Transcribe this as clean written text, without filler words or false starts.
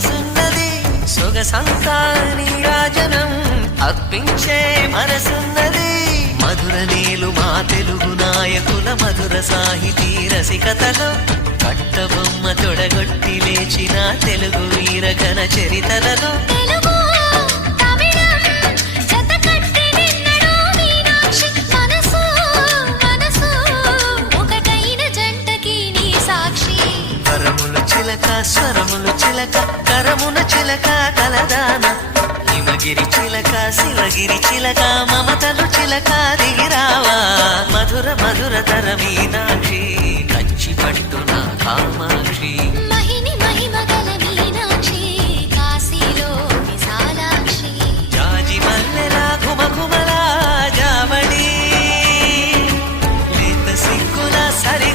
వయసున్నది సొగసంతా నీరాజనం అర్పించే మనసున్నది మధుర నీలు మా తెలుగు నాయకుల మధుర సాహితీ రసికతలో కట్టబొమ్మ తొడగొట్టి లేచిన తెలుగు వీరగణ చరితలలో స్వరములు చిలక కరమున చిలక కలదాన హిమగిరి చిలక శివగిరి చిలక మమతలు చిలక దిగిరావా మధుర మధుర తర మీనాక్షి కంచి పట్టున కామాక్షి మహిని మహిమగల మీనాక్షి కాశీలో విశాలాక్షి జాజి మల్లెలా ఘుమఘుమలా జావడి లేత సిగ్గుల సరి